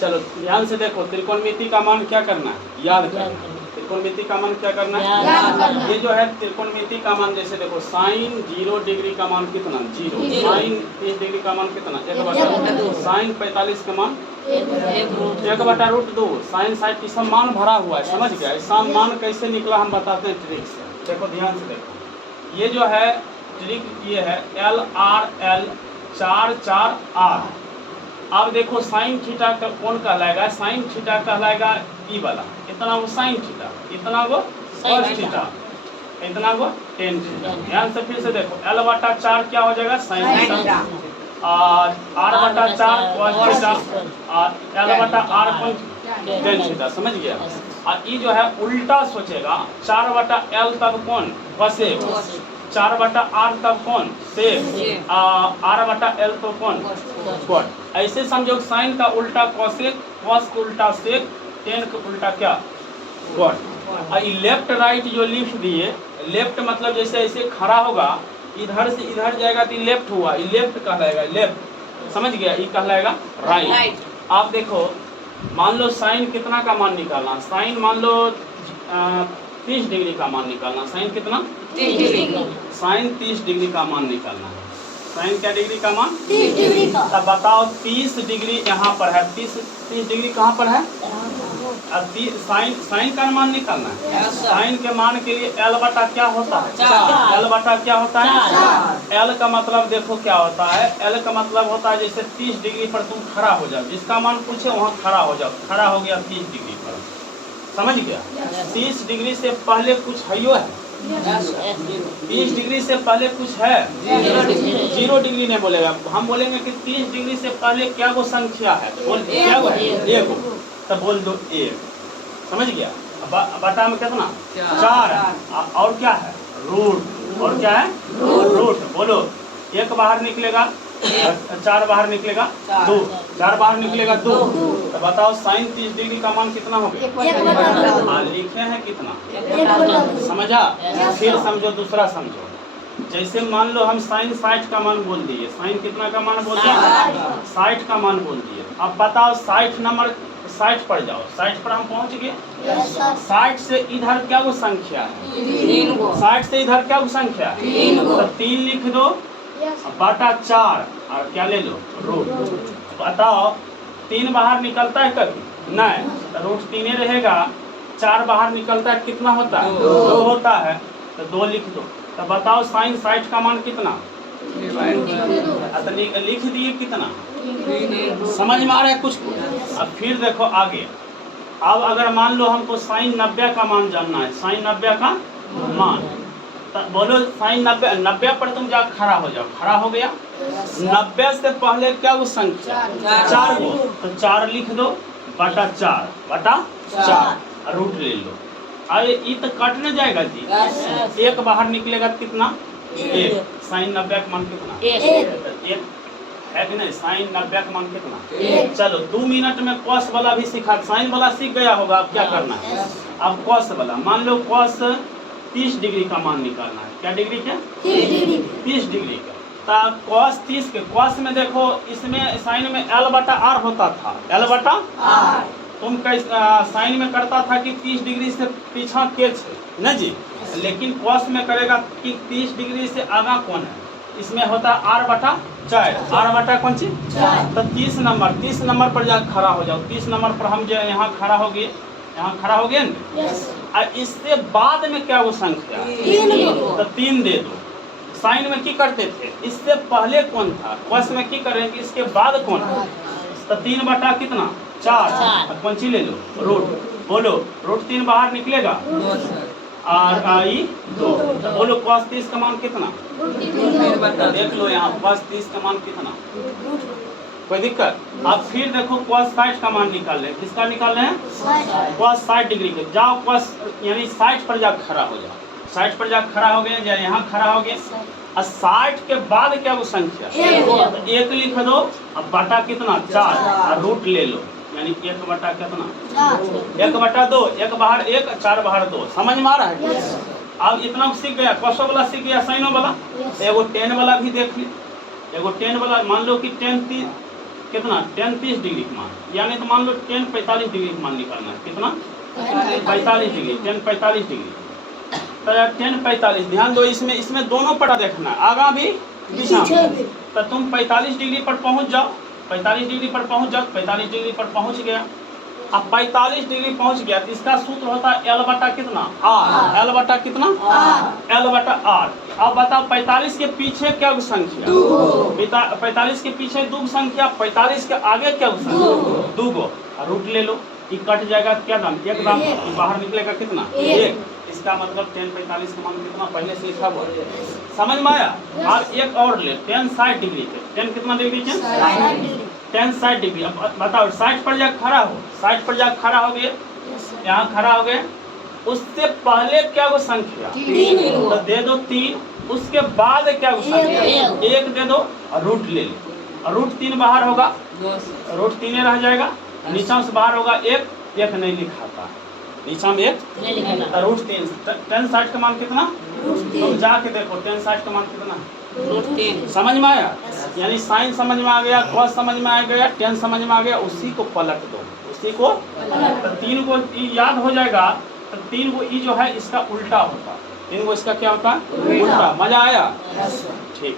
चलो ध्यान से देखो, त्रिकोणमिति का मान क्या करना है, याद करना है। त्रिकोणमिति का मान क्या करना है, ये जो है त्रिकोणमिति का मान, जैसे देखो साइन 0 डिग्री का मान कितना 0, साइन 30 डिग्री का मान कितना 1/2, साइन 45 का मान 1/√2, साइन 60, सब मान भरा हुआ है, समझ गया। ऐसा मान कैसे निकला हम बताते हैं ट्रिक से। देखो ध्यान से देखो, ये जो है ट्रिक ये है LRL 4 4 R। अब देखो साइन थीटा का कौन कहलाएगा, साइन थीटा कहलाएगा ई वाला, इतना वो साइन थीटा, इतना वो कॉस थीटा, इतना वो टेन थीटा। ध्यान से फिर से देखो, L/4 क्या हो जाएगा, साइन थीटा, और R/4 कॉस थीटा, और L/R कौन टेन थीटा, समझ गया। और ये जो है उल्टा सोचेगा, 4/L तब कौन कोसेक, 4/R तब कौन सेक, R/L तो कौन कॉट। ऐसे समझो साइन का उल्टा कोसेक, कॉस का उल्टा सेक, टेन का उल्टा क्या कॉट। और ये लेफ्ट राइट जो लिख दिए, लेफ्ट मतलब जैसे ऐसे खड़ा होगा, इधर से इधर जाएगा तो लेफ्ट हुआ, ये लेफ्ट कहलाएगा लेफ्ट, समझ गया। ये कहलाएगा राइट। आप देखो, मान लो साइन कितना का मान निकालना, साइन मान लो 30 डिग्री का मान निकालना, साइन कितना 30 डिग्री, साइन 30 डिग्री का मान निकालना है। साइन क्या डिग्री का मान 30 डिग्री का। तब बताओ 30 डिग्री यहाँ पर है, 30 डिग्री कहाँ पर है, अब साइन का मान निकालना है। साइन के मान के लिए L/, क्या होता है, L/, क्या होता है, L का मतलब देखो क्या होता है, L का मतलब होता है जैसे 30 डिग्री पर तुम खड़ा हो जाओ, जिसका मान पूछे वहाँ खड़ा हो जाओ, खड़ा हो गया 30 डिग्री पर, समझ गया। 30 डिग्री से पहले कुछ है, 20 डिग्री से पहले कुछ है, 0 डिग्री नहीं बोलेगा, हम बोलेंगे कि 30 डिग्री से पहले क्या वो संख्या है, बोल क्या वो है, एक, तब बोल दो 1, समझ गया। बटा में कितना 4, और क्या है रूट, और क्या है रूट, बोलो 1 बाहर निकलेगा, 4 बाहर निकलेगा 2, 4 बाहर निकलेगा 2, तो बताओ साइन 30 डिग्री का मान कितना हो गया, लिखे हैं कितना, समझा। फिर समझो, दूसरा समझो, जैसे मान लो हम साइन 60 का मान बोल दिए, साइन कितना का मान बोल दिए, 60 का मान बोल दिए। अब बताओ 60 नंबर 60 पर जाओ, 60 पर हम पहुंच गए, 60 से इधर क्या वो संख्या है, 60 से इधर क्या वो संख्या है, तो 3 लिख दो, बटा 4, और क्या ले लो रूट। बताओ 3 बाहर निकलता है कभी नहीं, तो रूट 3 रहेगा, 4 बाहर निकलता है कितना होता है 2 होता है, तो 2 लिख दो। तो बताओ साइन 60 का मान कितना, लिख दिए कितना, समझ में आ रहा है कुछ। अब फिर देखो आगे, अब अगर मान लो हमको साइन 90 का मान जानना है, साइन 90 का मान, बोलो साइन 90 पर तुम जा खड़ा हो जाओ, खड़ा हो गया, 90 से पहले क्या वो संख्या 4 को, तो 4 लिख दो, बटा 4 रूट ले लो। अरे ये तो कटने जाएगा जी, 1 बाहर निकलेगा कितना 1, साइन 90 का मान कितना 1 है कि नहीं, साइन 90 का मान कितना। चलो 2 मिनट में कॉस वाला भी सीखा, साइन वाला सीख गया होगा, अब क्या करना है, अब कॉस वाला, मान लो कॉस 30 डिग्री का मान निकालना है, क्या डिग्री क्या 30 डिग्री का। कॉस 30 के कॉस में देखो, इसमें साइन में L/R होता था, L/R तुम साइन में करता था कि 30 डिग्री से पीछा के न जी, लेकिन कॉस में करेगा कि 30 डिग्री से आगा कौन है, इसमें होता R/4, R/4 कौन सी, तो 30 नंबर पर जा खड़ा हो जाओ, 30 नंबर पर हम जो यहाँ खड़ा हो गए, यहाँ खड़ा हो गया ना, और इससे बाद में क्या वो संख्या, तो 3 दे दो। साइन में क्या करते थे, इससे पहले कौन था, कॉस में क्या करेंगे इसके बाद कौन, तो 3 बटा कितना 4, कौन सी ले लो रूट, बोलो रूट 3 बाहर निकलेगा, और आई 2, बोलो कॉस 30 का मान कितना, देख लो यहाँ कॉस 30 का मान कितना, कोई दिक्कत। अब फिर देखो कॉस 60 का मान निकाल रहे हैं, किसका निकाल रहे हैं, कॉस 60 डिग्री के, जाओ कॉस यानी 60 पर जा खड़ा हो जाओ, 60 पर जा खड़ा हो गए, या यहाँ खड़ा हो गए, और 60 के बाद क्या वो संख्या 1 लिख दो, अब बटा कितना 4, और रूट ले लो, यानी 1 बटा कितना 1/2, 1 बाहर 1, 4 बाहर 2, समझ में आ रहा है। अब इतना सीख गया, कॉसो वाला सीख गया, साइनो वाला, एगो टेन वाला भी देख ली, एगो टेन वाला, मान लो कि कितना 10 30 डिग्री का मान, यानी तो मान लो 10 45 डिग्री का मान निकालना है। कितना 45 डिग्री, 10 45 डिग्री। तो 10 45, ध्यान दो इसमें दोनों पटा देखना, आगा भी पीछा भी। तो तुम 45 डिग्री पर पहुंच जाओ, 45 डिग्री पर पहुंच जाओ, 45 डिग्री पर पहुंच गया। अब 45 डिग्री पहुंच गया तो इसका सूत्र होता है L बटा कितना R, L बटा कितना L बटा R। अब बताओ 45 के पीछे क्या संख्या, 45 के पीछे दो संख्या, 45 के आगे क्या संख्या, दो गो। रूट ले लो, ये कट जाएगा, क्या दाम, एक दाम, बाहर निकलेगा कितना, एक। इसका मतलब 10 45 का मान कितना पहले से लिखा हुआ, समझ में आया। और एक और ले 10 60 डिग्री पे, 10 कितना डिग्री, 10 60 डिग्री। अब बताओ 60 पर जाकर खड़ा हो, 60 पर जाकर खड़ा हो गए, यहाँ खड़ा हो गए, उससे पहले क्या वो संख्या, तो दे दो 3, उसके बाद क्या वो संख्या, 1 दे दो और रूट ले लो। रूट 3 बाहर होगा, रूट 3 रह जाएगा, नीचा से बाहर होगा 1 नहीं लिखा था, नीचा में 1 रूट 3। 10 60 का मान कितना, तुम जाके देखो 10 60 का मान कितना, रूट 3। समझ में आया, यानी साइन समझ में आ गया, कॉस समझ में आ गया, 10 समझ में आ गया, उसी को पलट दो, उसी को। तो 3 को याद हो जाएगा, तो 3 को ई जो है इसका उल्टा होता, 3 को इसका क्या होता, उल्टा। मजा आया, ठीक।